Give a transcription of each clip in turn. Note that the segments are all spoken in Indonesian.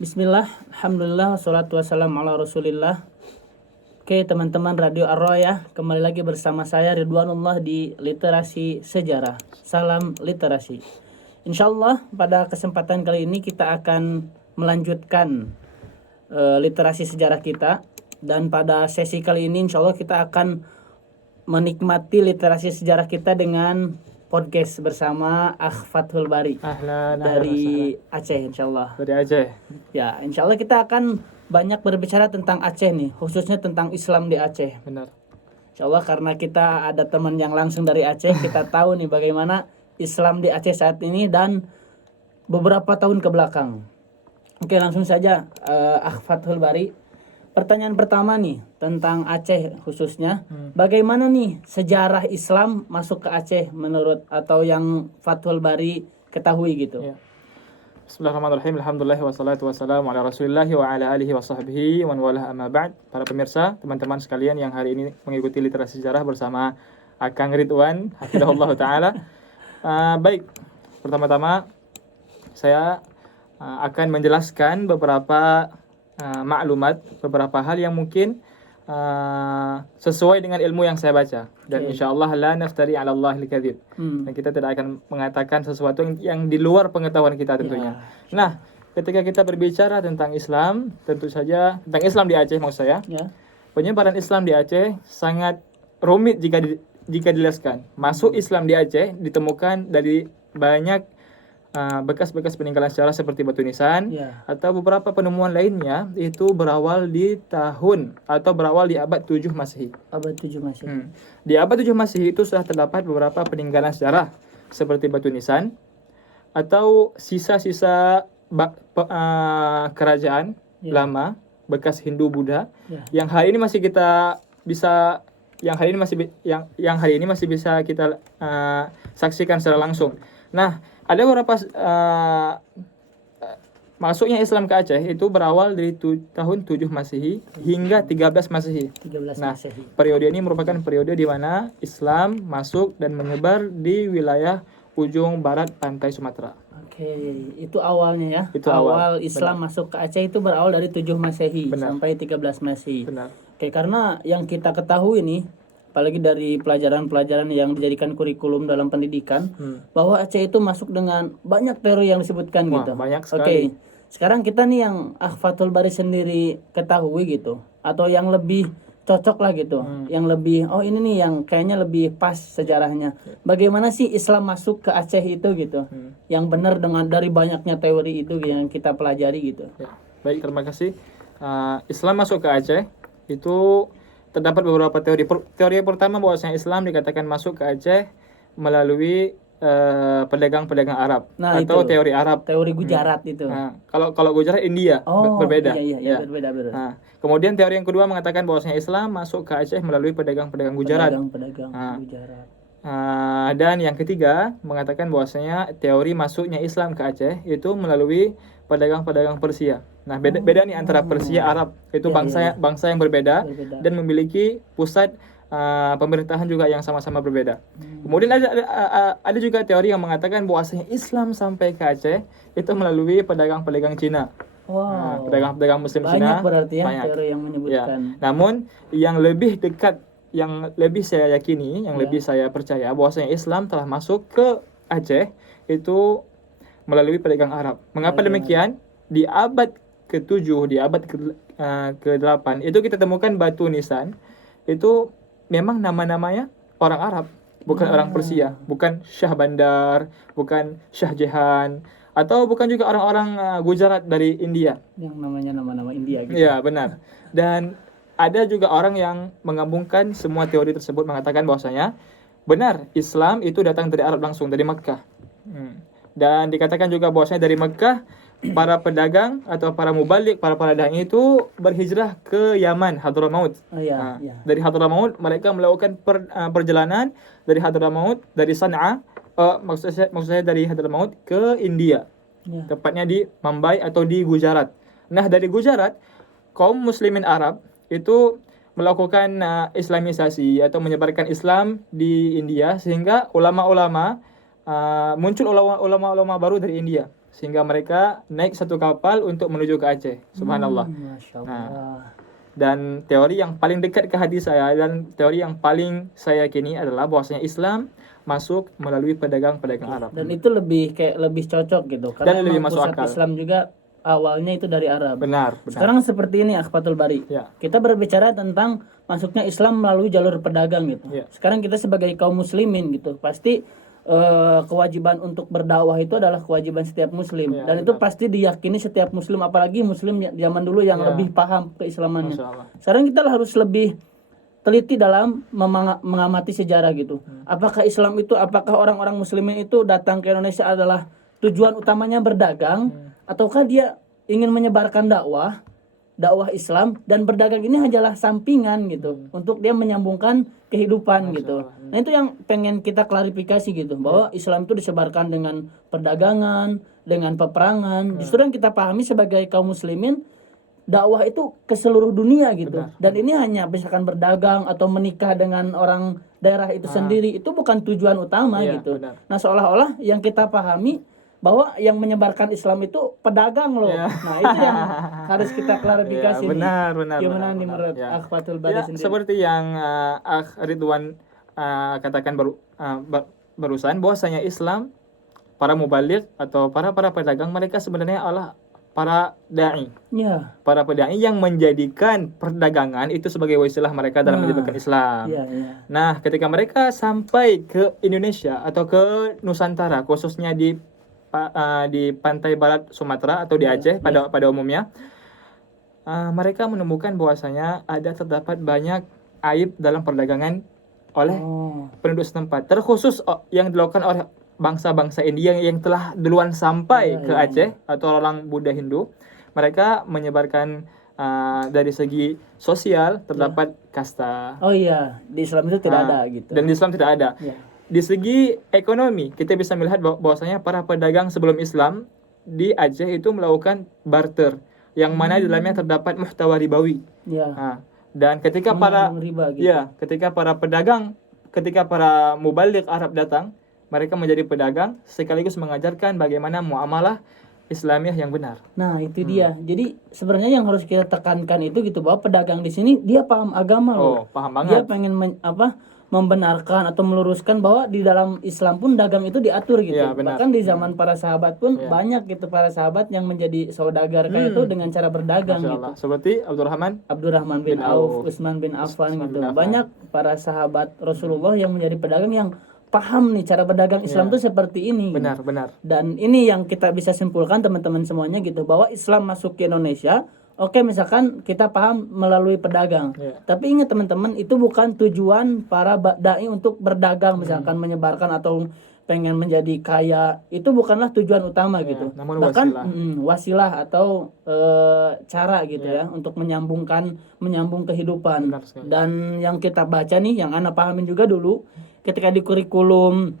Bismillah, Alhamdulillah, wassalatu wassalamu ala rasulillah. Oke teman-teman Radio Ar-Royah, kembali lagi bersama saya Ridwanullah di Literasi Sejarah. Salam literasi. Insyaallah pada kesempatan kali ini kita akan melanjutkan literasi sejarah kita. Dan pada sesi kali ini insyaallah kita akan menikmati literasi sejarah kita dengan podcast bersama Akh Fathul Bari dari Aceh insyaallah. Dari Aceh. Ya, insyaallah kita akan banyak berbicara tentang Aceh nih, khususnya tentang Islam di Aceh. Benar. Insyaallah karena kita ada teman yang langsung dari Aceh, kita tahu nih bagaimana Islam di Aceh saat ini dan beberapa tahun ke belakang. Oke, langsung saja Akh Fathul Bari. Pertanyaan pertama nih tentang Aceh khususnya, bagaimana nih sejarah Islam masuk ke Aceh menurut atau yang Fathul Bari ketahui gitu? Ya. Bismillahirrahmanirrahim. Alhamdulillah wassalatu wassalamu ala Rasulillah wa ala alihi wa sahbihi wa walah amma ba'd. Para pemirsa, teman-teman sekalian yang hari ini mengikuti literasi sejarah bersama Akang Ridwan, hafizahullah taala. Baik, pertama-tama saya akan menjelaskan beberapa maklumat, beberapa hal yang mungkin sesuai dengan ilmu yang saya baca, dan insyaallah la naftari 'ala Allahil kadzib. Dan kita tidak akan mengatakan sesuatu yang di luar pengetahuan kita tentunya. Nah, ketika kita berbicara tentang Islam, tentu saja tentang Islam di Aceh maksud saya. Penyebaran Islam di Aceh sangat rumit jika dijelaskan. Masuk Islam di Aceh ditemukan dari banyak bekas-bekas peninggalan sejarah seperti batu nisan atau beberapa penemuan lainnya itu berawal di abad 7 Masehi. Abad 7 Masehi. Di abad 7 Masehi itu sudah terdapat beberapa peninggalan sejarah seperti batu nisan atau sisa-sisa kerajaan lama bekas Hindu Buddha yang hari ini masih bisa kita saksikan secara langsung. Nah, ada beberapa masuknya Islam ke Aceh itu berawal dari tahun 7 Masehi hingga 13 Masehi. Nah, periode ini merupakan periode di mana Islam masuk dan menyebar di wilayah ujung barat pantai Sumatera. Oke, itu awalnya ya. Itu awal Islam masuk ke Aceh itu berawal dari 7 Masehi sampai 13 Masehi. Benar. Oke, karena yang kita ketahui nih, apalagi dari pelajaran-pelajaran yang dijadikan kurikulum dalam pendidikan, bahwa Aceh itu masuk dengan banyak teori yang disebutkan gitu. Banyak sekali. Oke, sekarang kita nih yang Fathul Bari sendiri ketahui gitu, atau yang lebih cocok lah gitu, yang lebih ini nih yang kayaknya lebih pas sejarahnya. Bagaimana sih Islam masuk ke Aceh itu gitu, yang benar dengan dari banyaknya teori itu yang kita pelajari gitu. Ya. Baik, terima kasih. Islam masuk ke Aceh itu terdapat beberapa teori. Teori pertama bahwasanya Islam dikatakan masuk ke Aceh melalui pedagang-pedagang Arab atau itu, teori Arab. Teori Gujarat itu. Nah, kalau Gujarat India berbeda. Iya, berbeda. Nah, kemudian teori yang kedua mengatakan bahwasanya Islam masuk ke Aceh melalui pedagang-pedagang Gujarat. Gujarat. Dan yang ketiga mengatakan bahwasanya teori masuknya Islam ke Aceh itu melalui pedagang-pedagang Persia. Nah, beda nih antara Persia Arab, itu bangsa yang berbeda dan memiliki pusat pemerintahan juga yang sama-sama berbeda. Kemudian ada juga teori yang mengatakan bahwasanya Islam sampai ke Aceh itu melalui pedagang-pedagang Cina. Pedagang-pedagang Muslim Cina. Banyak berarti ya teori yang menyebutkan. Namun yang lebih dekat, yang lebih saya yakini, yang lebih saya percaya bahwasanya Islam telah masuk ke Aceh itu melalui pedagang Arab. Mengapa demikian? Di abad ke-7, di abad ke-8 itu kita temukan batu nisan. Itu memang nama-namanya orang Arab, bukan orang Persia, bukan Syah Bandar, bukan Syah Jehan, atau bukan juga orang-orang Gujarat dari India. Yang namanya nama-nama India gitu. Iya, benar. Dan ada juga orang yang menggabungkan semua teori tersebut mengatakan bahwasanya benar Islam itu datang dari Arab langsung, dari Mekkah. Dan dikatakan juga bahwasanya dari Mekkah para pedagang atau para mubalik, para dai itu berhijrah ke Yaman, Hadramaut. Dari Hadramaut mereka melakukan perjalanan dari Hadramaut, dari Sana'a, maksud saya dari Hadramaut ke India. Tepatnya di Mumbai atau di Gujarat. Nah, dari Gujarat kaum muslimin Arab itu melakukan islamisasi atau menyebarkan Islam di India, sehingga muncul ulama-ulama baru dari India. sehingga mereka naik satu kapal untuk menuju ke Aceh. Subhanallah. Masya Allah. Dan teori yang paling dekat ke hati saya dan teori yang paling saya yakini adalah bahwasanya Islam masuk melalui pedagang-pedagang Arab. Dan itu lebih cocok gitu. Karena Dan lebih emang masuk pusat akal. Islam juga awalnya itu dari Arab. Benar. Sekarang seperti ini Akhfatul Bari. Ya. Kita berbicara tentang masuknya Islam melalui jalur pedagang gitu. Ya. Sekarang kita sebagai kaum muslimin gitu, pasti kewajiban untuk berdakwah itu adalah kewajiban setiap muslim. Ya, Dan itu benar. pasti diyakini setiap muslim, apalagi muslim zaman dulu yang Ya. lebih paham keislamannya. Masya Allah. Sekarang kita harus lebih teliti dalam mengamati sejarah gitu. Apakah Islam itu, apakah orang-orang muslimin itu datang ke Indonesia adalah tujuan utamanya berdagang, ataukah dia ingin menyebarkan dakwah Islam, dan berdagang ini hanyalah sampingan gitu untuk dia menyambungkan kehidupan gitu. Nah itu yang pengen kita klarifikasi gitu, bahwa Islam itu disebarkan dengan perdagangan, dengan peperangan. Justru yang kita pahami sebagai kaum muslimin, dakwah itu ke seluruh dunia gitu. Dan ini hanya misalkan berdagang atau menikah dengan orang daerah itu sendiri, itu bukan tujuan utama Iya, gitu. benar. Nah seolah-olah yang kita pahami bahwa yang menyebarkan Islam itu pedagang loh. Ya. Nah itu yang harus kita klarifikasi nih. benar. Gimana nih menurut Ya. Akhfatul Bari Ya, sendiri? seperti yang Akh Ridwan katakan barusan, bahwasanya Islam, para mubaligh atau para pedagang, mereka sebenarnya adalah para dai, Ya. para pedai yang menjadikan perdagangan itu sebagai wasilah mereka dalam menyebarkan Islam. Iya. Nah, ketika mereka sampai ke Indonesia atau ke Nusantara, khususnya di pantai barat Sumatera atau di Aceh pada umumnya, mereka menemukan bahwasanya terdapat banyak aib dalam perdagangan oleh penduduk setempat, terkhusus yang dilakukan oleh bangsa-bangsa India yang telah duluan sampai ke Aceh atau orang Buddha Hindu. Mereka menyebarkan dari segi sosial terdapat kasta. Oh iya, di Islam itu tidak ada gitu. Dan di Islam tidak ada. Ya. Di segi ekonomi, kita bisa melihat bahwasanya para pedagang sebelum Islam di Aceh itu melakukan barter, yang mana di dalamnya terdapat muhtawa ribawi. Ya. Dan ketika riba, gitu. ketika para mubalik Arab datang, mereka menjadi pedagang sekaligus mengajarkan bagaimana muamalah Islamiah yang benar. Nah itu dia. Jadi sebenarnya yang harus kita tekankan itu gitu, bahwa pedagang di sini dia paham agama loh. Paham banget. Dia pengen membenarkan atau meluruskan bahwa di dalam Islam pun dagang itu diatur gitu. Ya, benar. Bahkan di zaman para sahabat pun banyak gitu para sahabat yang menjadi saudagar kayak itu dengan cara berdagang Masya gitu. Allah. Seperti Abdurrahman bin Auf, Utsman bin Affan gitu. Banyak para sahabat Rasulullah yang menjadi pedagang yang paham nih cara berdagang Islam tuh seperti ini. Benar. Dan ini yang kita bisa simpulkan teman-teman semuanya gitu, bahwa Islam masuk ke Indonesia. Oke, misalkan kita paham melalui pedagang. Tapi ingat teman-teman, itu bukan tujuan para dai untuk berdagang, misalkan menyebarkan atau pengen menjadi kaya. Itu bukanlah tujuan utama gitu. Namun Bahkan wasilah. wasilah atau cara gitu ya untuk menyambung kehidupan. Benar sekali. Dan yang kita baca nih, yang Ana pahamin juga dulu ketika di kurikulum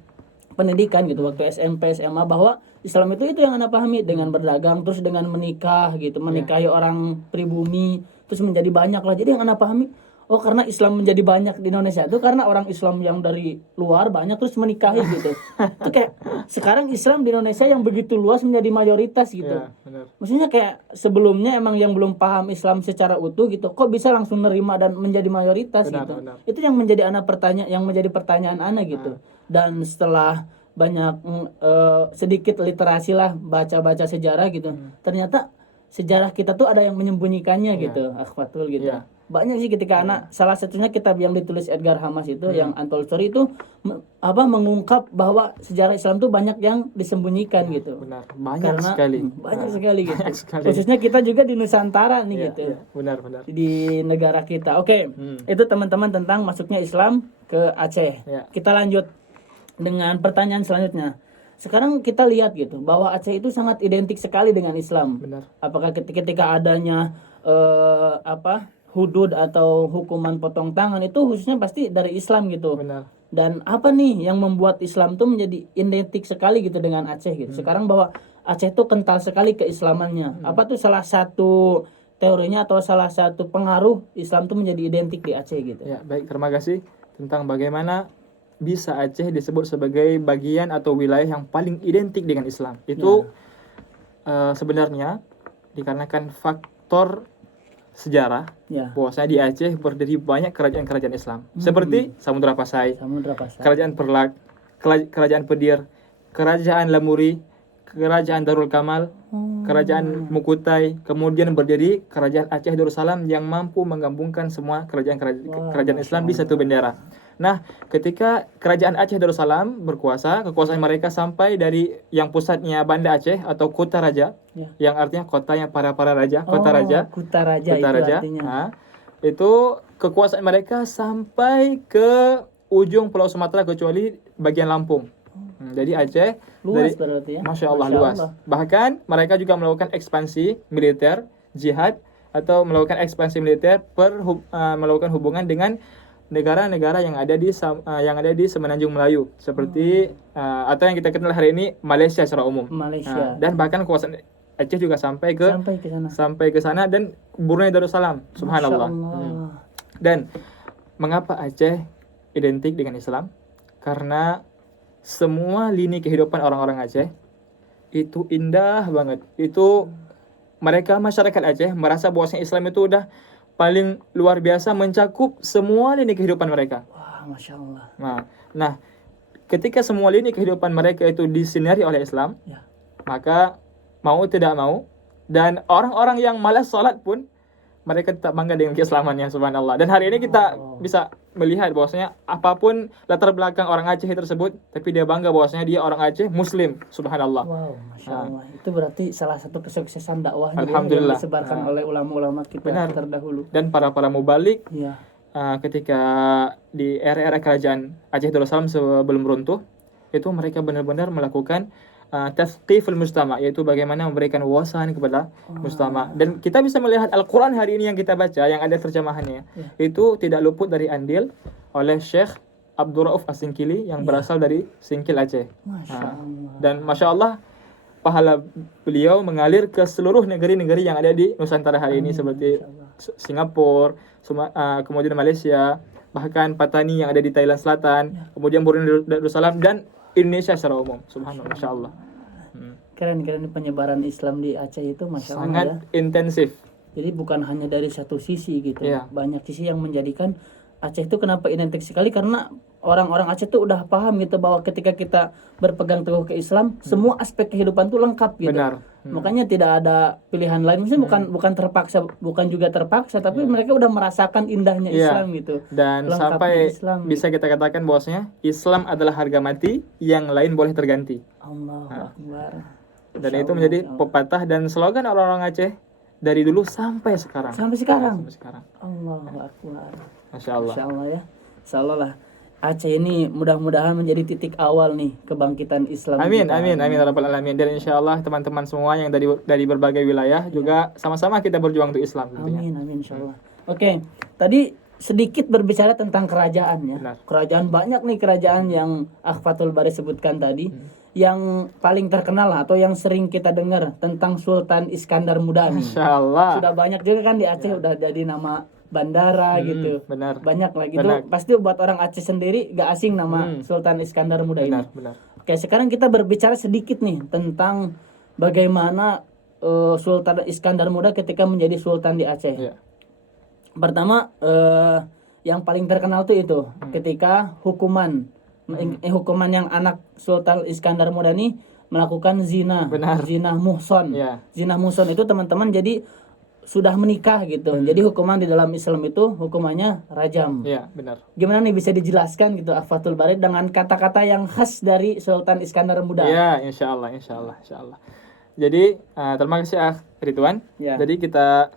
pendidikan gitu waktu SMP SMA, bahwa Islam itu yang Anda pahami dengan berdagang, terus dengan menikah gitu, menikahi orang pribumi, terus menjadi banyak lah. Jadi yang Anda pahami, karena Islam menjadi banyak di Indonesia itu karena orang Islam yang dari luar banyak terus menikahi gitu. Itu kayak sekarang Islam di Indonesia yang begitu luas menjadi mayoritas gitu. Benar. Maksudnya kayak sebelumnya emang yang belum paham Islam secara utuh gitu, kok bisa langsung nerima dan menjadi mayoritas gitu. Benar. Itu yang menjadi pertanyaan Ana gitu. Dan setelah banyak sedikit literasi lah, baca-baca sejarah gitu, ternyata sejarah kita tuh ada yang menyembunyikannya gitu, Akhfatul gitu. Banyak sih ketika anak, salah satunya kitab yang ditulis Edgar Hamas itu yang Untold Story itu mengungkap bahwa sejarah Islam tuh banyak yang disembunyikan gitu. Benar, banyak sekali gitu. Banyak sekali. Khususnya kita juga di Nusantara nih gitu. Benar. Di negara kita. Oke. Itu teman-teman tentang masuknya Islam ke Aceh. Kita lanjut dengan pertanyaan selanjutnya. Sekarang kita lihat gitu bahwa Aceh itu sangat identik sekali dengan Islam. Benar. Apakah ketika adanya hudud atau hukuman potong tangan itu khususnya pasti dari Islam gitu. Benar. Dan apa nih yang membuat Islam tuh menjadi identik sekali gitu dengan Aceh gitu. Sekarang bahwa Aceh tuh kental sekali keislamannya. Apa tuh salah satu teorinya atau salah satu pengaruh Islam tuh menjadi identik di Aceh gitu. Ya, baik, terima kasih tentang bagaimana bisa Aceh disebut sebagai bagian atau wilayah yang paling identik dengan Islam. Itu sebenarnya dikarenakan faktor sejarah Ya. bahwasanya di Aceh berdiri banyak kerajaan-kerajaan Islam seperti Samudra Pasai, Samudra Pasai. Kerajaan Perlak, Kerajaan Pedir, Kerajaan Lamuri, Kerajaan Darul Kamal, Kerajaan Mukutai, kemudian berdiri Kerajaan Aceh Darussalam yang mampu menggabungkan semua kerajaan Islam di satu bendera. Nah, ketika Kerajaan Aceh Darussalam berkuasa, kekuasaan mereka sampai dari yang pusatnya Banda Aceh atau Kota Raja, Ya. yang artinya kota yang para raja, Kota Raja. Kota Raja Kota itu Raja. artinya. Nah, itu kekuasaan mereka sampai ke ujung Pulau Sumatera kecuali bagian Lampung. Jadi Aceh Luas berarti ya. Masya Allah luas. Bahkan mereka juga melakukan ekspansi militer, jihad atau melakukan ekspansi militer melakukan hubungan dengan negara-negara yang ada di Semenanjung Melayu seperti atau yang kita kenal hari ini Malaysia secara umum. Malaysia. Dan bahkan kekuasaan Aceh juga sampai ke sana dan Brunei Darussalam. Subhanallah. Dan mengapa Aceh identik dengan Islam? Karena semua lini kehidupan orang-orang Aceh itu indah banget. Itu mereka masyarakat Aceh merasa bahwasanya Islam itu udah paling luar biasa mencakup semua lini kehidupan mereka. Wah, Masya Allah. Nah, ketika semua lini kehidupan mereka itu disinari oleh Islam, Ya. maka mau tidak mau, dan orang-orang yang malas sholat pun mereka tetap bangga dengan keislamannya, subhanallah. Dan hari ini kita bisa melihat bahwasanya apapun latar belakang orang Aceh tersebut, tapi dia bangga bahwasanya dia orang Aceh Muslim, subhanallah. Wow, Masya Allah. Itu berarti salah satu kesuksesan dakwahnya Alhamdulillah. yang disebarkan oleh ulama-ulama kita terdahulu. Dan para mubalik Ya. ketika di era-era kerajaan Aceh Darussalam sebelum runtuh, itu mereka benar-benar melakukan tasqiful mujtama, yaitu bagaimana memberikan wawasan kepada mujtama. Dan kita bisa melihat Al-Quran hari ini yang kita baca, yang ada terjemahannya, itu tidak luput dari andil oleh Syekh Abdul Rauf As-Singkili yang berasal dari Singkil Aceh. Masya Allah. Dan Masya Allah, pahala beliau mengalir ke seluruh negeri-negeri yang ada di Nusantara hari ini seperti Singapura, kemudian Malaysia, bahkan Patani yang ada di Thailand Selatan, kemudian Brunei Darussalam, dan Indonesia secara umum. Subhanallah, Masya Allah. Keren penyebaran Islam di Aceh itu, Masya Allah. Sangat intensif. Jadi bukan hanya dari satu sisi gitu. Iya. Banyak sisi yang menjadikan Aceh itu kenapa identik sekali, karena orang-orang Aceh tuh udah paham gitu bahwa ketika kita berpegang teguh ke Islam, semua aspek kehidupan tuh lengkap gitu. Benar. Makanya tidak ada pilihan lain. Maksudnya bukan terpaksa, bukan juga terpaksa, tapi mereka udah merasakan indahnya Islam gitu. Dan Lengkapnya sampai Islam, bisa kita katakan bahwasanya Islam adalah harga mati, yang lain boleh terganti. Allahu Akbar. Dan itu menjadi pepatah dan slogan orang-orang Aceh dari dulu sampai sekarang. Sampai sekarang. Allahu Akbar. Masya Allah. Masya Allah ya. Insya Allah lah. Aceh ini mudah-mudahan menjadi titik awal nih kebangkitan Islam. Amin, kita. amin, amin, rabbal alamin. Dan insya Allah teman-teman semua yang dari berbagai wilayah juga sama-sama kita berjuang untuk Islam. Tentunya. Amin, amin, insya Allah. Oke, tadi sedikit berbicara tentang kerajaan ya. Benar. Kerajaan banyak nih kerajaan yang Fathul Bari sebutkan tadi. Yang paling terkenal atau yang sering kita dengar tentang Sultan Iskandar Muda nih. Masya Allah. Sudah banyak juga kan di Aceh udah jadi nama bandara gitu. Benar. Banyak lagi itu pasti buat orang Aceh sendiri gak asing nama Sultan Iskandar Muda ini. Benar. Oke, sekarang kita berbicara sedikit nih tentang bagaimana Sultan Iskandar Muda ketika menjadi sultan di Aceh. Ya. Pertama yang paling terkenal tuh itu ketika hukuman yang anak Sultan Iskandar Muda ini melakukan zina. Benar. Zina muhson. Ya. Zina muhson itu teman-teman jadi sudah menikah gitu. Jadi hukuman di dalam Islam itu hukumannya rajam. Iya, benar. Gimana nih bisa dijelaskan gitu Fathul Bari dengan kata-kata yang khas dari Sultan Iskandar Muda? Iya, insya Allah. Jadi terima kasih Ridwan. Ya. Jadi kita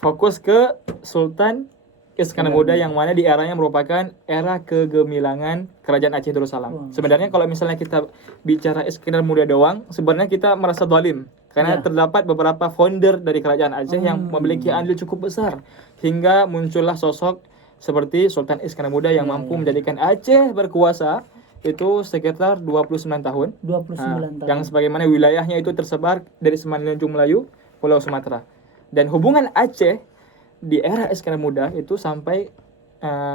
fokus ke Sultan Iskandar Muda yang mana di eranya merupakan era kegemilangan Kerajaan Aceh Darussalam. Sebenarnya kalau misalnya kita bicara Iskandar Muda doang, sebenarnya kita merasa zalim. Karena terdapat beberapa founder dari Kerajaan Aceh yang memiliki andil cukup besar. Hingga muncullah sosok seperti Sultan Iskandar Muda yang mampu menjadikan Aceh berkuasa itu sekitar 29 tahun. 29 tahun. Yang sebagaimana wilayahnya itu tersebar dari Semenanjung Melayu, Pulau Sumatera. Dan hubungan Aceh di era Iskandar Muda itu sampai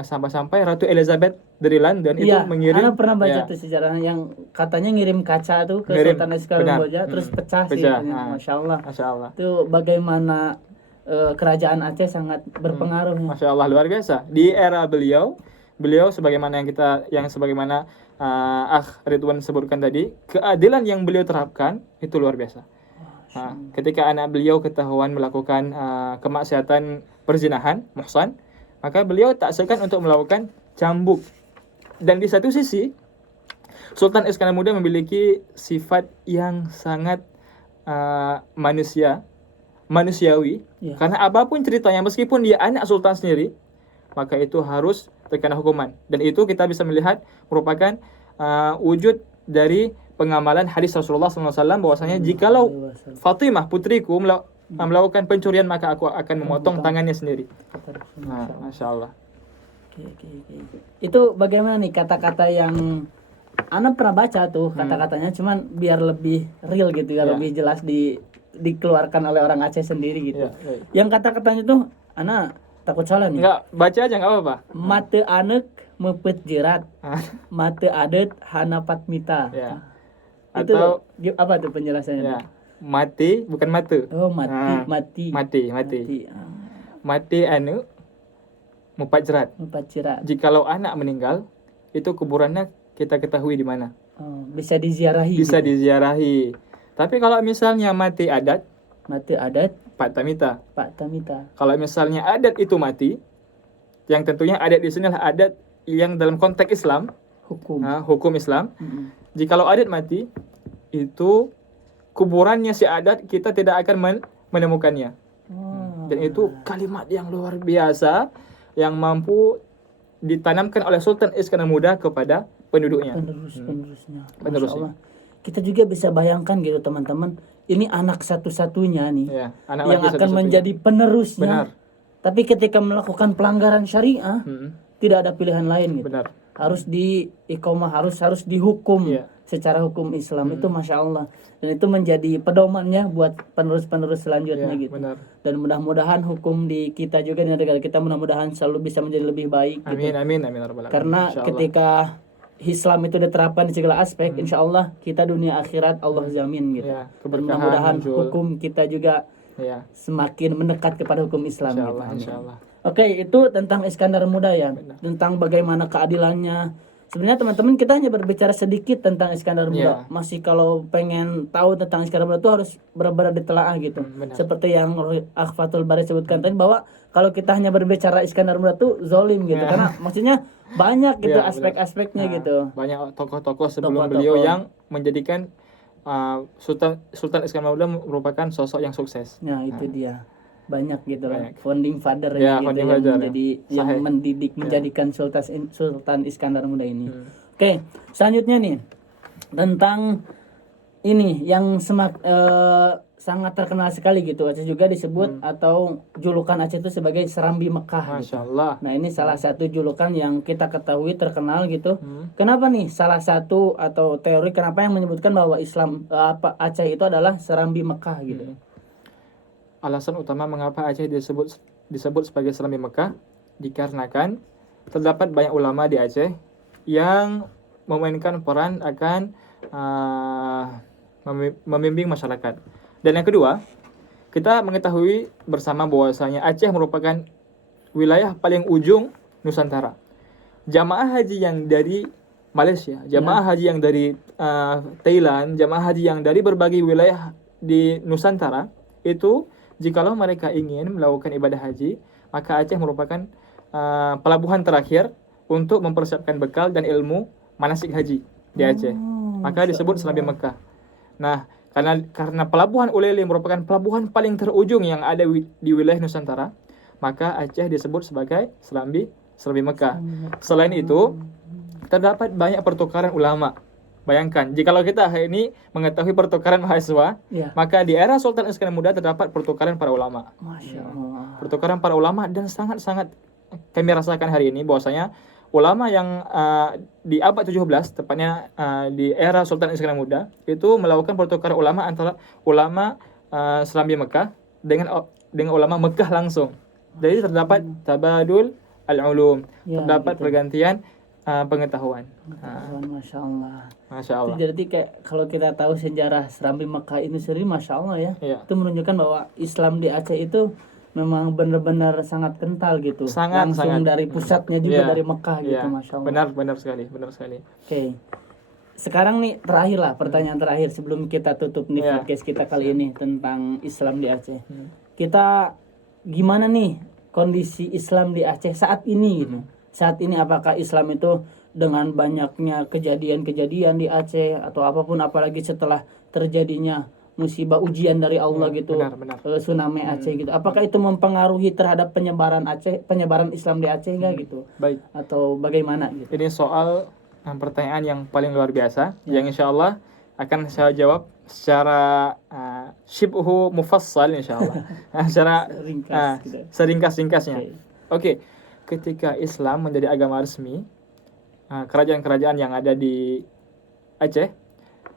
sampai-sampai Ratu Elizabeth dari London itu Iya, mengirim. Ana pernah baca Ya, tuh sejarahnya yang katanya ngirim kaca tuh ke ngirim, Sultan Iskandar benar. Muda terus pecah sih Pecah. katanya. Masya Allah. Masya Allah. Itu bagaimana kerajaan Aceh sangat berpengaruh ya. Masya Allah, luar biasa. Di era beliau sebagaimana sebagaimana Ridwan sebutkan tadi, keadilan yang beliau terapkan itu luar biasa. Ketika anak beliau ketahuan melakukan kemaksiatan perzinahan, muhsan, maka beliau tak segan untuk melakukan cambuk. Dan di satu sisi, Sultan Iskandar Muda memiliki sifat yang sangat manusiawi, Ya. karena apapun ceritanya, meskipun dia anak sultan sendiri, maka itu harus terkena hukuman. Dan itu kita bisa melihat merupakan wujud dari pengamalan hadis Rasulullah SAW bahwasanya jikalau Fatimah putriku melakukan pencurian, maka aku akan memotong tangannya sendiri. Nah, Masya Allah. Oke. Itu bagaimana nih kata-kata yang Ana pernah baca tuh kata-katanya, cuman biar lebih real gitu ya, lebih jelas dikeluarkan oleh orang Aceh sendiri gitu. Yang kata-katanya tuh Ana takut salah nih. Enggak, baca aja enggak apa-apa. Mate anek mepet jerat, mate adet hanapat mita. Ya. Itu apa tuh penjelasannya? Ya. Mati bukan mate. Oh, mati. Mati anu mupat jerat. Mupat jerat. Jikalau anak meninggal, itu kuburannya kita ketahui di mana. Oh, bisa diziarahi. Bisa gitu. diziarahi. Tapi kalau misalnya mati adat, Pak Tamita. Kalau misalnya adat itu mati, yang tentunya adat di sini adalah adat yang dalam konteks Islam, hukum Islam. Jikalau adat mati, itu kuburannya si adat kita tidak akan menemukannya. Dan itu kalimat yang luar biasa yang mampu ditanamkan oleh Sultan Iskandar Muda kepada penduduknya. Penerusnya. Kita juga bisa bayangkan gitu teman-teman, ini anak satu-satunya nih yang akan menjadi penerusnya. Benar. Tapi ketika melakukan pelanggaran syariah, tidak ada pilihan lain gitu. Benar. Harus diiqomah, harus dihukum secara hukum Islam. Itu Masya Allah. Dan itu menjadi pedomannya buat penerus-penerus selanjutnya gitu. Benar. Dan mudah-mudahan hukum di kita juga di negara kita mudah-mudahan selalu bisa menjadi lebih baik gitu. Amin. Karena ketika Islam itu diterapkan di segala aspek, insya Allah kita dunia akhirat Allah jamin gitu. Mudah-mudahan hukum kita juga semakin mendekat kepada hukum Islam. Insya Allah. Oke, itu tentang Iskandar Muda ya. Tentang bagaimana keadilannya. Sebenarnya teman-teman kita hanya berbicara sedikit tentang Iskandar Muda. Masih kalau pengen tahu tentang Iskandar Muda itu harus benar-benar ditelaah gitu. Seperti yang Akhfatul Bari sebutkan tadi, bahwa kalau kita hanya berbicara Iskandar Muda tuh zolim gitu. Karena maksudnya banyak gitu aspek-aspeknya gitu. Banyak tokoh-tokoh sebelum beliau yang menjadikan Sultan Iskandar Muda merupakan sosok yang sukses. Nah, itu dia. Banyak gitu lah. Founding father gitu yang mendidik menjadikan Sultan Iskandar Muda ini. Oke, selanjutnya nih tentang ini yang sangat terkenal sekali gitu. Aceh juga disebut atau julukan Aceh itu sebagai Serambi Mekah. Masya Allah. Nah, ini salah satu julukan yang kita ketahui terkenal gitu. Kenapa nih salah satu atau teori kenapa yang menyebutkan bahwa Aceh itu adalah Serambi Mekah gitu? Alasan utama mengapa Aceh disebut sebagai Serambi Mekah dikarenakan terdapat banyak ulama di Aceh yang memainkan peran akan membimbing masyarakat. Dan yang kedua, kita mengetahui bersama bahwasanya Aceh merupakan wilayah paling ujung Nusantara. Jamaah haji yang dari Malaysia, jamaah haji yang dari Thailand, jamaah haji yang dari berbagai wilayah di Nusantara itu, jikalau mereka ingin melakukan ibadah haji, maka Aceh merupakan pelabuhan terakhir untuk mempersiapkan bekal dan ilmu manasik haji di Aceh. Maka disebut Serambi Mekah. Nah, karena pelabuhan Ulele merupakan pelabuhan paling terujung yang ada di wilayah Nusantara, maka Aceh disebut sebagai Serambi Mekah. Selain itu, terdapat banyak pertukaran ulama. Bayangkan, jikalau kita hari ini mengetahui pertukaran mahasiswa, maka di era Sultan Iskandar Muda terdapat pertukaran para ulama. Masya Allah. Pertukaran para ulama, dan sangat-sangat kami rasakan hari ini bahwasanya ulama yang di abad 17, tepatnya di era Sultan Iskandar Muda, itu melakukan pertukaran ulama antara ulama Serambi Mekah dengan ulama Mekah langsung. Jadi terdapat tabadul al-ulum, Ya, terdapat gitu. pergantian pengetahuan. Masya Allah. Masya Itu Allah. jadi kayak kalau kita tahu sejarah Serambi Mekah ini sendiri, Masya Allah ya. Iya. Itu menunjukkan bahwa Islam di Aceh itu memang benar-benar sangat kental gitu. Sangat, Langsung sangat. dari pusatnya juga Iya, dari Mekah gitu, iya. Masya Allah. Benar sekali, benar sekali. Oke. Sekarang nih terakhir lah, pertanyaan terakhir sebelum kita tutup nih Iya. podcast kita kali ini tentang Islam di Aceh. Hmm. Kita gimana nih kondisi Islam di Aceh saat ini gitu. Saat ini apakah Islam itu dengan banyaknya kejadian-kejadian di Aceh atau apapun, apalagi setelah terjadinya musibah ujian dari Allah Iya, gitu, benar. tsunami Aceh gitu. Apakah itu mempengaruhi terhadap penyebaran Islam di Aceh enggak gitu? Baik. Atau bagaimana gitu? Ini soal pertanyaan yang paling luar biasa yang insya Allah akan saya jawab secara syibhu mufassal insya Allah. Secara Ringkas gitu. seringkas-ringkasnya. Oke. Oke, ketika Islam menjadi agama resmi, kerajaan-kerajaan yang ada di Aceh,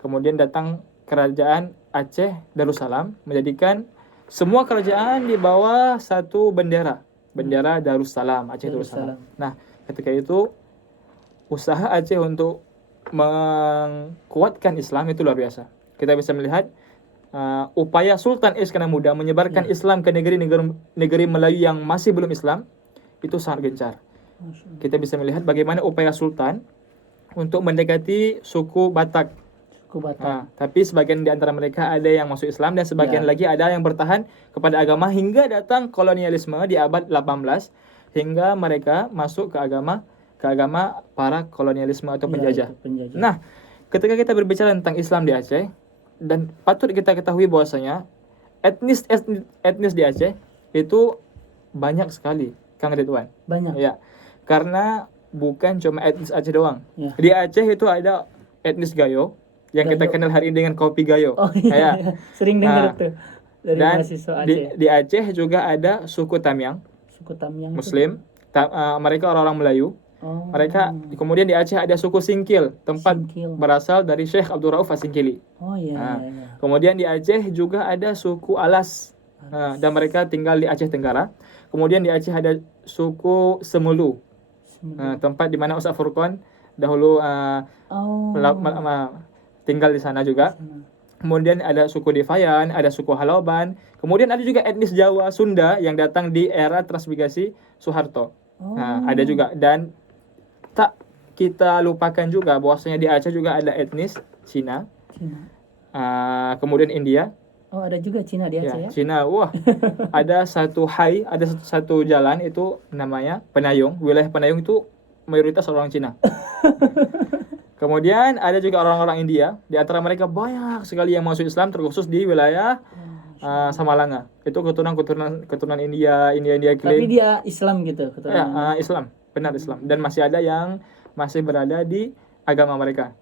kemudian datang kerajaan Aceh Darussalam, menjadikan semua kerajaan di bawah satu bendera Darussalam, Aceh Darussalam. Nah, ketika itu usaha Aceh untuk mengkuatkan Islam itu luar biasa. Kita bisa melihat upaya Sultan Iskandar Muda menyebarkan Islam ke negeri Melayu yang masih belum Islam itu sangat gencar. Kita bisa melihat bagaimana upaya Sultan untuk mendekati suku Batak. Tapi sebagian di antara mereka ada yang masuk Islam dan sebagian lagi ada yang bertahan kepada agama hingga datang kolonialisme di abad 18 hingga mereka masuk ke agama para kolonialisme atau penjajah. Nah, ketika kita berbicara tentang Islam di Aceh, dan patut kita ketahui bahwasanya etnis di Aceh itu banyak sekali, Kang Ridwan. Banyak. Ya. Karena bukan cuma etnis Aceh doang. Ya. Di Aceh itu ada etnis Gayo yang kita kenal hari ini dengan kopi Gayo. Oh iya. Sering dengar tuh dari dan mahasiswa Aceh. Di Aceh juga ada suku Tamyang, Suku Tamyang Muslim. Mereka orang-orang Melayu. Oh. Mereka kemudian di Aceh ada suku Singkil, tempat berasal dari Syekh Abdul Rauf As-Singkili. Oh iya. Kemudian di Aceh juga ada suku Alas. Dan mereka tinggal di Aceh Tenggara. Kemudian di Aceh ada suku Semulu. Tempat di mana Ustaz Furqan dahulu tinggal di sana juga. Kemudian ada suku Devayan, ada suku Haloban. Kemudian ada juga etnis Jawa, Sunda yang datang di era transmigrasi Soeharto. Ada juga. Dan tak kita lupakan juga bahwasanya di Aceh juga ada etnis Cina. Kemudian India. Oh, ada juga Cina di Aceh ya? Cina, wah. Ada satu jalan itu namanya Penayung. Wilayah Penayung itu mayoritas orang Cina. Kemudian ada juga orang-orang India. Di antara mereka banyak sekali yang masuk Islam, terkhusus di wilayah Samalanga. Itu keturunan India Kling. Tapi dia Islam gitu keturunan. Islam, benar Islam. Dan masih ada yang masih berada di agama mereka.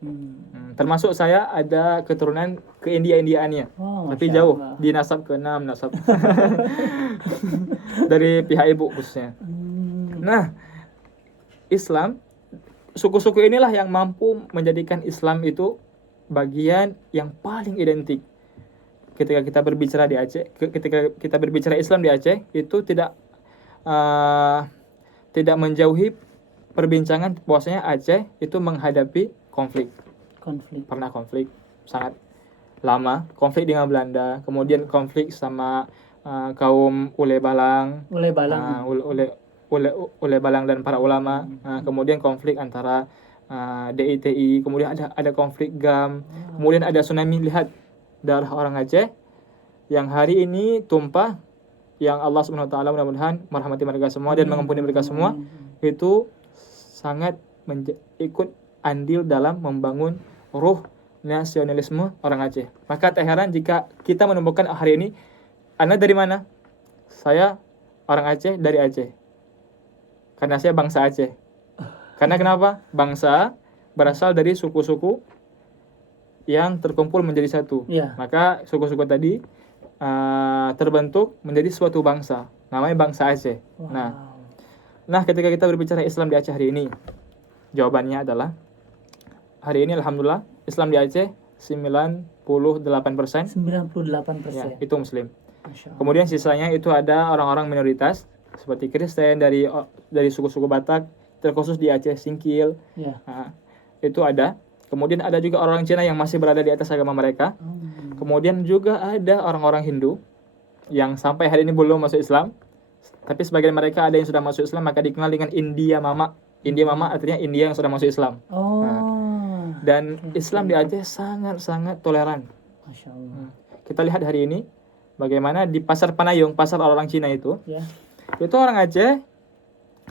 Termasuk saya ada keturunan ke India-Indiaannya. Tapi jauh, di nasab ke-6 nasab. Dari pihak ibu khususnya. Nah, Islam, suku-suku inilah yang mampu menjadikan Islam itu bagian yang paling identik. Ketika kita berbicara di Aceh, ketika kita berbicara Islam di Aceh, itu tidak menjauhi perbincangan bahwasanya Aceh itu menghadapi konflik. Pernah konflik sangat lama, konflik dengan Belanda, kemudian konflik sama kaum Ule Balang dan para ulama, kemudian konflik antara DITI, kemudian ada konflik GAM, kemudian ada tsunami. Lihat darah orang Aceh yang hari ini tumpah, yang Allah Subhanahu wa taala mudah-mudahan merahmati mereka semua dan mengampuni mereka semua, itu sangat ikut andil dalam membangun ruh nasionalisme orang Aceh. Maka tak heran jika kita menemukan hari ini, Anda dari mana? Saya orang Aceh, dari Aceh. Karena saya bangsa Aceh. Karena kenapa? Bangsa berasal dari suku-suku yang terkumpul menjadi satu. Maka suku-suku tadi terbentuk menjadi suatu bangsa. Namanya bangsa Aceh. Nah, ketika kita berbicara Islam di Aceh hari ini, jawabannya adalah hari ini alhamdulillah Islam di Aceh 98%. 98%. Ya, itu Muslim. Kemudian sisanya itu ada orang-orang minoritas seperti Kristen dari suku-suku Batak, terkhusus di Aceh, Singkil. Ya. Nah, itu ada. Kemudian ada juga orang Cina yang masih berada di atas agama mereka. Kemudian juga ada orang-orang Hindu yang sampai hari ini belum masuk Islam. Tapi sebagian mereka ada yang sudah masuk Islam, maka dikenal dengan India Mama. India Mama artinya India yang sudah masuk Islam. Oh. Dan Islam di Aceh sangat-sangat toleran. Masya Allah. Kita lihat hari ini bagaimana di pasar Panayung, pasar orang Cina itu, Ya. itu orang Aceh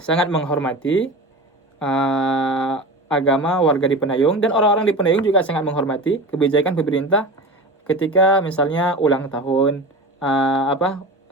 sangat menghormati agama warga di Penayung, dan orang-orang di Penayung juga sangat menghormati kebijakan pemerintah ketika misalnya ulang tahun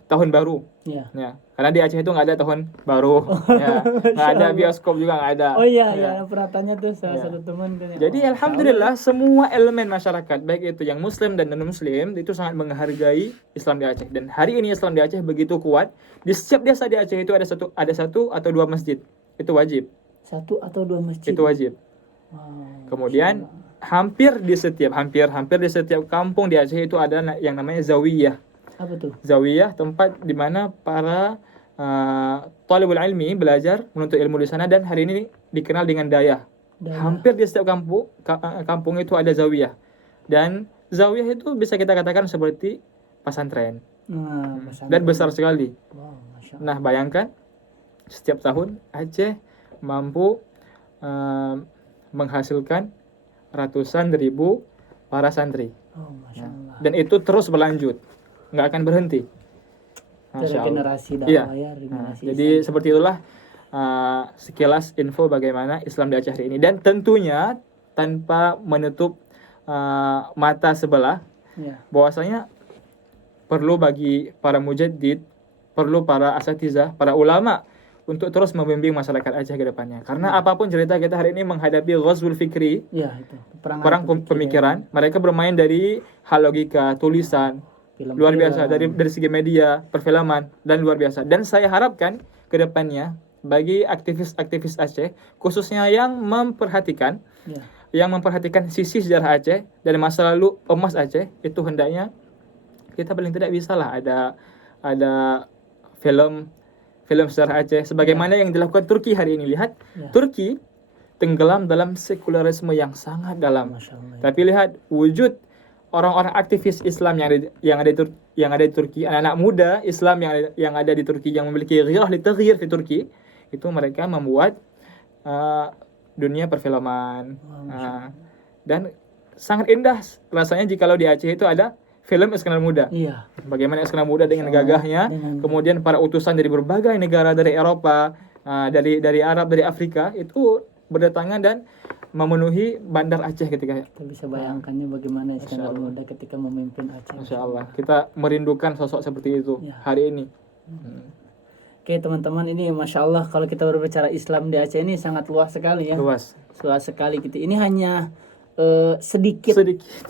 tahun baru. Ya. Ya, karena di Aceh itu nggak ada tahun baru, ya, nggak ada bioskop juga nggak ada. Oh iya, Ya. ya, pernah tanya tuh salah Ya. satu teman kan. Jadi alhamdulillah semua elemen masyarakat baik itu yang muslim dan non muslim itu sangat menghargai Islam di Aceh, dan hari ini Islam di Aceh begitu kuat. Di setiap desa di Aceh itu ada satu atau dua masjid, itu wajib. 1 atau 2 masjid. Itu wajib. Wow. Kemudian hampir di setiap kampung di Aceh itu ada yang namanya zawiyah. Apa tuh? Zawiyah, tempat di mana para talibul ilmi belajar menuntut ilmu di sana, dan hari ini dikenal dengan dayah. Hampir di setiap kampung itu ada zawiyah. Dan zawiyah itu bisa kita katakan seperti pesantren. Nah, Dan besar sekali. Wow, Masya Allah. Nah, bayangkan setiap tahun Aceh mampu menghasilkan ratusan ribu para santri. Oh, Masya Allah. Dan itu terus berlanjut, nggak akan berhenti. Dari Masya Allah. generasi Iya. dakwah ya, generasi Jadi Islam. seperti itulah sekilas info bagaimana Islam di Aceh hari ini, dan tentunya tanpa menutup mata sebelah Ya. bahwasanya perlu bagi para mujaddid, perlu para asatizah, para ulama untuk terus membimbing masyarakat Aceh ke depannya. Karena apapun cerita kita hari ini menghadapi ghazwul fikri, Ya, itu. perang pemikiran, mereka bermain dari hal logika, tulisan, Film luar biasa, dari segi media, perfilman, dan luar biasa. Dan saya harapkan ke depannya bagi aktivis-aktivis Aceh, khususnya yang memperhatikan sisi sejarah Aceh dan masa lalu emas Aceh, itu hendaknya kita paling tidak bisa lah ada film sejarah Aceh sebagaimana yang dilakukan Turki hari ini. Lihat, Turki tenggelam dalam sekularisme yang sangat dalam. Masya Allah. Tapi lihat wujud orang-orang aktivis Islam yang ada di Turki, anak-anak muda Islam yang ada di Turki, yang memiliki ghirah li taghyir di Turki, itu mereka membuat dunia perfilman. Dan sangat indah rasanya jikalau di Aceh itu ada film Iskandar Muda. Iya. Bagaimana Iskandar Muda dengan gagahnya, kemudian para utusan dari berbagai negara, dari Eropa, dari Arab, dari Afrika, itu berdatangan dan memenuhi bandar Aceh ketika. Kita bisa bayangkannya bagaimana Iskandar Muda ketika memimpin Aceh. Masya Allah, kita merindukan sosok seperti itu hari ini. Oke teman-teman, ini Masya Allah kalau kita berbicara Islam di Aceh ini sangat luas sekali ya. Luas Sekali gitu. Ini hanya sedikit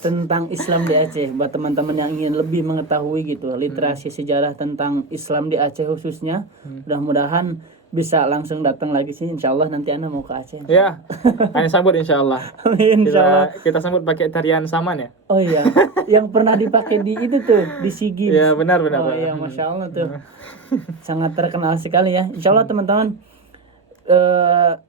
tentang Islam di Aceh. Buat teman-teman yang ingin lebih mengetahui gitu literasi sejarah tentang Islam di Aceh khususnya, mudah-mudahan bisa langsung datang lagi sih. Insya Allah nanti Anda mau ke Aceh. Ya, Anda sambut insya Allah. Amin, insya Allah. Kita sambut pakai tarian saman ya. Oh iya, yang pernah dipakai di itu tuh di SEA Games. Ya benar. Oh iya, Masya Allah tuh. Sangat terkenal sekali ya. Insya Allah teman-teman,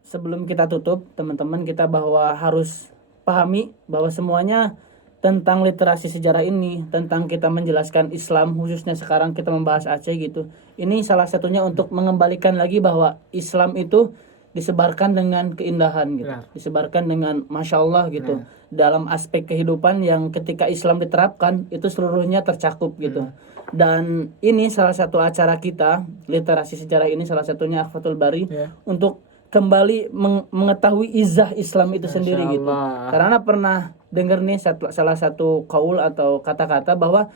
sebelum kita tutup, teman-teman kita bahwa harus pahami bahwa semuanya tentang literasi sejarah ini, tentang kita menjelaskan Islam, khususnya sekarang kita membahas Aceh gitu. Ini salah satunya untuk mengembalikan lagi bahwa Islam itu disebarkan dengan keindahan gitu, disebarkan dengan Masya Allah gitu, dalam aspek kehidupan yang ketika Islam diterapkan itu seluruhnya tercakup gitu. Dan ini salah satu acara kita, literasi sejarah ini salah satunya Akhfatul Bari, untuk kembali mengetahui izah Islam itu sendiri gitu. Karena pernah dengar nih salah satu qaul atau kata-kata bahwa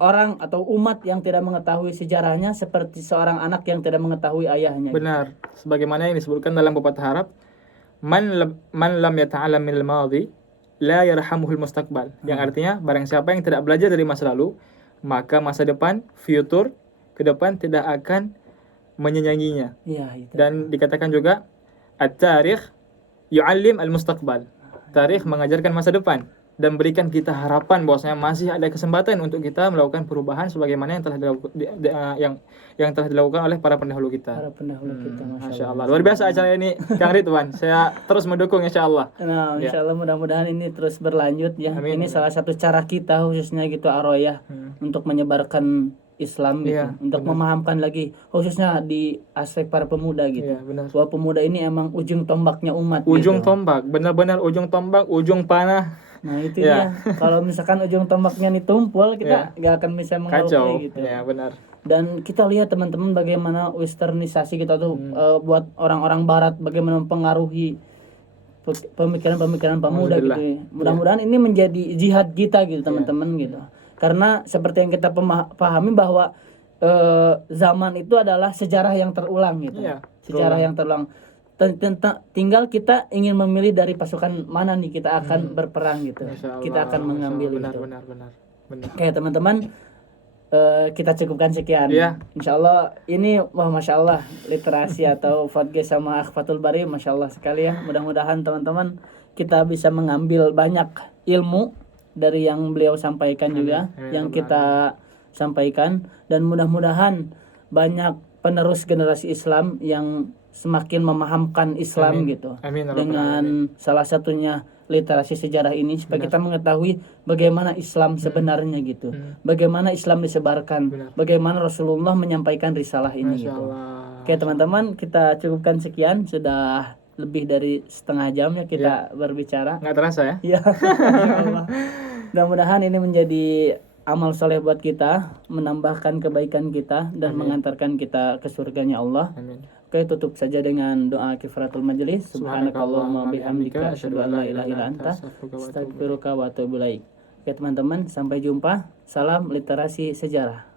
orang atau umat yang tidak mengetahui sejarahnya seperti seorang anak yang tidak mengetahui ayahnya. Benar. Sebagaimana yang disebutkan dalam pepatah Arab, man lam yata'allam minal madhi la yarhamuhul mustaqbal. Yang artinya barang siapa yang tidak belajar dari masa lalu, maka masa depan, future ke depan tidak akan menyenanginya. Iya, itu. Dan dikatakan juga at-tarikh yu'allim al-mustaqbal. Tarikh mengajarkan masa depan. dan berikan kita harapan bahwasanya masih ada kesempatan untuk kita melakukan perubahan sebagaimana yang telah yang telah dilakukan oleh para pendahulu kita. Para pendahulu kita, Masya Allah. Luar biasa acara ini, Kang Ridwan. Saya terus mendukung insya Allah. Nah, insya Allah mudah-mudahan ini terus berlanjut ya. Amin. Ini salah satu cara kita khususnya gitu Ar-Royah untuk menyebarkan Islam gitu, Iya, untuk memahamkan lagi khususnya di aspek para pemuda gitu. Iya, benar. Bahwa pemuda ini emang ujung tombaknya umat Ujung gitu. tombak, benar-benar ujung tombak, ujung panah. Nah, itu Ya. dia. Kalau misalkan ujung tombaknya ditumpul, kita nggak akan bisa menggapai Kacau. gitu. Ya, benar. Dan kita lihat teman-teman bagaimana westernisasi kita tuh buat orang-orang barat bagaimana mempengaruhi pemikiran-pemikiran pemuda gitu. Alhamdulillah. Mudah-mudahan ini menjadi jihad kita gitu teman-teman gitu. Karena seperti yang kita pahami bahwa zaman itu adalah sejarah yang terulang gitu. Iya, Sejarah yang terulang. Tinggal kita ingin memilih dari pasukan mana nih kita akan berperang gitu. Masya Allah, Kita akan mengambil benar, gitu. benar. Oke teman-teman, kita cukupkan sekian. Iya. Insya Allah ini masya Allah literasi atau podcast sama Akhfatul Bari, masya Allah sekali ya. Mudah-mudahan teman-teman kita bisa mengambil banyak ilmu dari yang beliau sampaikan juga, yang kita sampaikan, dan mudah-mudahan banyak penerus generasi Islam yang semakin memahamkan Islam gitu. Amin. Dengan salah satunya literasi sejarah ini supaya kita mengetahui bagaimana Islam sebenarnya gitu. Bagaimana Islam disebarkan, bagaimana Rasulullah menyampaikan risalah ini Masya gitu. Allah. Oke teman-teman, kita cukupkan sekian, sudah lebih dari setengah jam ya kita berbicara. Nggak terasa ya? Ya. Insyaallah. Mudah-mudahan ini menjadi amal soleh buat kita, menambahkan kebaikan kita dan mengantarkan kita ke surganya Allah. Amin. Oke, tutup saja dengan doa kifaratul majelis. Subhanakallahumma bihamdika asyhadu an la ilaha illa anta astaghfiruka wa atubu ilaik. Oke, teman-teman, sampai jumpa. Salam literasi sejarah.